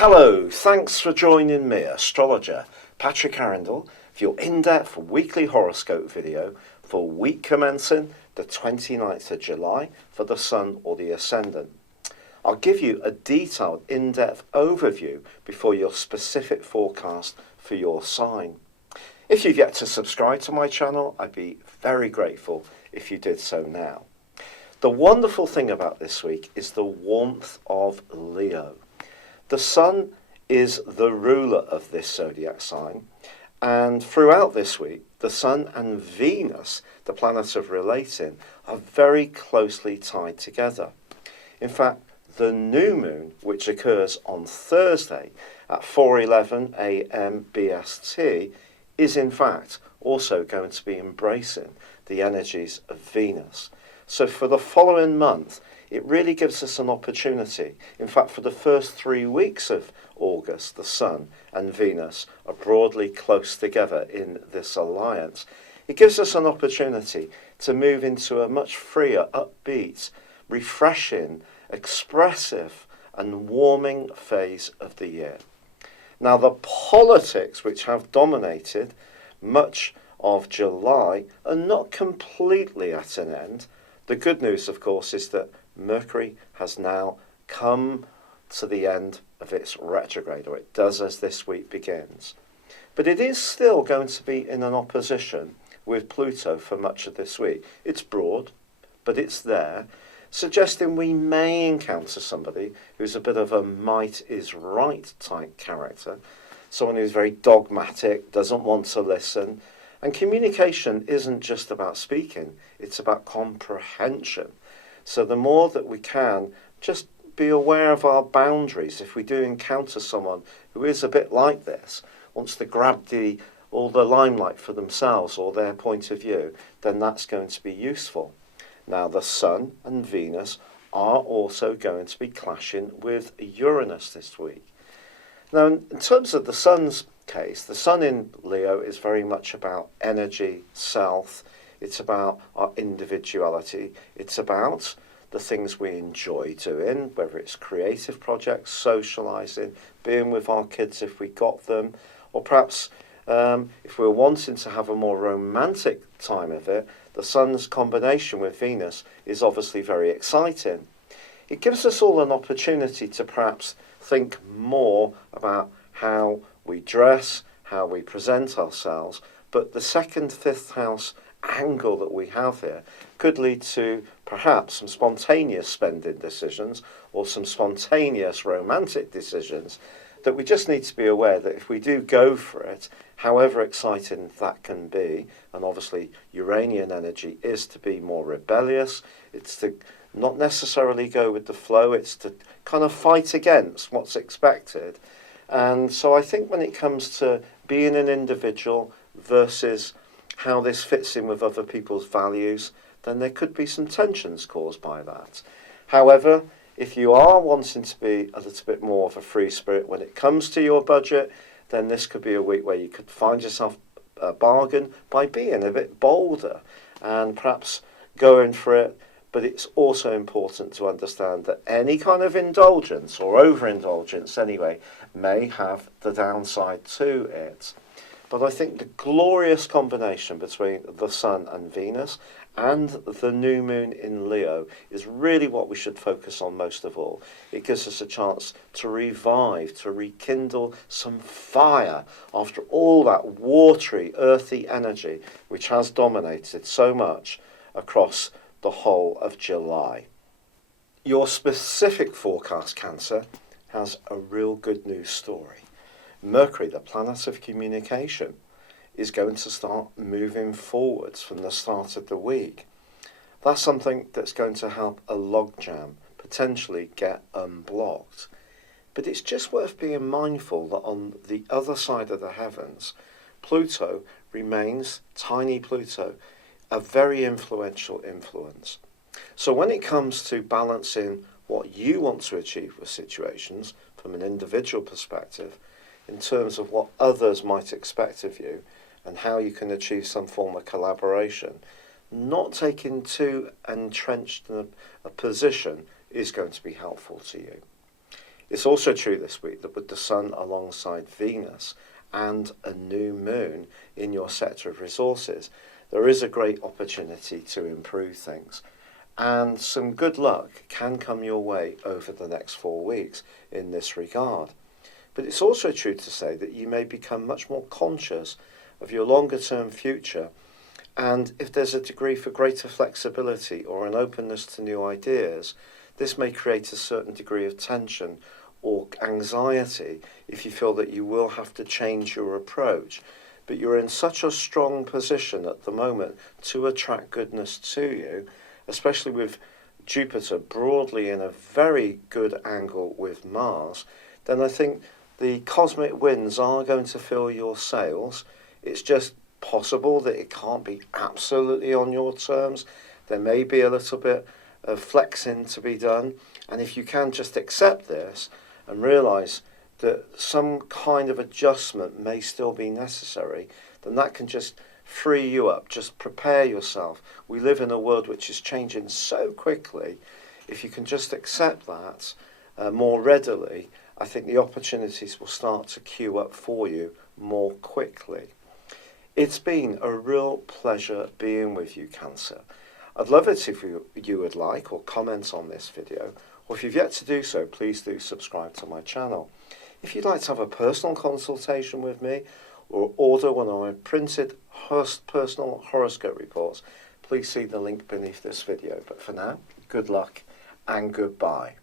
Hello, thanks for joining me, astrologer Patrick Arundell, for your in-depth weekly horoscope video for week commencing the 29th of July for the Sun or the Ascendant. I'll give you a detailed, in-depth overview before your specific forecast for your sign. If you've yet to subscribe to my channel, I'd be very grateful if you did so now. The wonderful thing about this week is the warmth of Leo. The Sun is the ruler of this zodiac sign, and throughout this week, the Sun and Venus, the planet of relating, are very closely tied together. In fact, the new moon, which occurs on Thursday at 4:11 a.m. BST, is in fact also going to be embracing the energies of Venus. So for the following month, it really gives us an opportunity. In fact, for the first 3 weeks of August, the Sun and Venus are broadly close together in this alliance. It gives us an opportunity to move into a much freer, upbeat, refreshing, expressive and warming phase of the year. Now, the politics which have dominated much of July are not completely at an end. The good news, of course, is that Mercury has now come to the end of its retrograde, or it does as this week begins. But it is still going to be in an opposition with Pluto for much of this week. It's broad, but it's there, suggesting we may encounter somebody who's a bit of a might is right type character, someone who's very dogmatic, doesn't want to listen. And communication isn't just about speaking, it's about comprehension. So the more that we can just be aware of our boundaries, if we do encounter someone who is a bit like this, wants to grab all the limelight for themselves or their point of view, then that's going to be useful. Now, the Sun and Venus are also going to be clashing with Uranus this week. Now, in terms of the Sun's case, the Sun in Leo is very much about energy, self. It's about our individuality. It's about the things we enjoy doing, whether it's creative projects, socialising, being with our kids if we got them, or perhaps if we're wanting to have a more romantic time of it, the Sun's combination with Venus is obviously very exciting. It gives us all an opportunity to perhaps think more about how we dress, how we present ourselves, but the second, fifth house angle that we have here could lead to perhaps some spontaneous spending decisions or some spontaneous romantic decisions that we just need to be aware that if we do go for it, however exciting that can be, and obviously Uranian energy is to be more rebellious, it's to not necessarily go with the flow, it's to kind of fight against what's expected. And so I think when it comes to being an individual versus how this fits in with other people's values, then there could be some tensions caused by that. However, if you are wanting to be a little bit more of a free spirit when it comes to your budget, then this could be a week where you could find yourself a bargain by being a bit bolder and perhaps going for it. But it's also important to understand that any kind of indulgence, or overindulgence anyway, may have the downside to it. But I think the glorious combination between the Sun and Venus and the new moon in Leo is really what we should focus on most of all. It gives us a chance to revive, to rekindle some fire after all that watery, earthy energy which has dominated so much across the whole of July. Your specific forecast, Cancer, has a real good news story. Mercury, the planet of communication, is going to start moving forwards from the start of the week. That's something that's going to help a logjam potentially get unblocked. But it's just worth being mindful that on the other side of the heavens, Pluto remains, tiny Pluto, a very influential influence. So when it comes to balancing what you want to achieve with situations from an individual perspective, in terms of what others might expect of you and how you can achieve some form of collaboration, not taking too entrenched a position is going to be helpful to you. It's also true this week that with the Sun alongside Venus and a new moon in your sector of resources, there is a great opportunity to improve things. And some good luck can come your way over the next 4 weeks in this regard. But it's also true to say that you may become much more conscious of your longer term future, and if there's a degree for greater flexibility or an openness to new ideas, this may create a certain degree of tension or anxiety if you feel that you will have to change your approach. But you're in such a strong position at the moment to attract goodness to you, especially with Jupiter broadly in a very good angle with Mars, then I think the cosmic winds are going to fill your sails. It's just possible that it can't be absolutely on your terms. There may be a little bit of flexing to be done. And if you can just accept this and realise that some kind of adjustment may still be necessary, then that can just free you up. Just prepare yourself. We live in a world which is changing so quickly. If you can just accept that more readily, I think the opportunities will start to queue up for you more quickly. It's been a real pleasure being with you, Cancer. I'd love it if you would like or comment on this video, or if you've yet to do so, please do subscribe to my channel. If you'd like to have a personal consultation with me or order one of my printed personal horoscope reports, please see the link beneath this video. But for now, good luck and goodbye.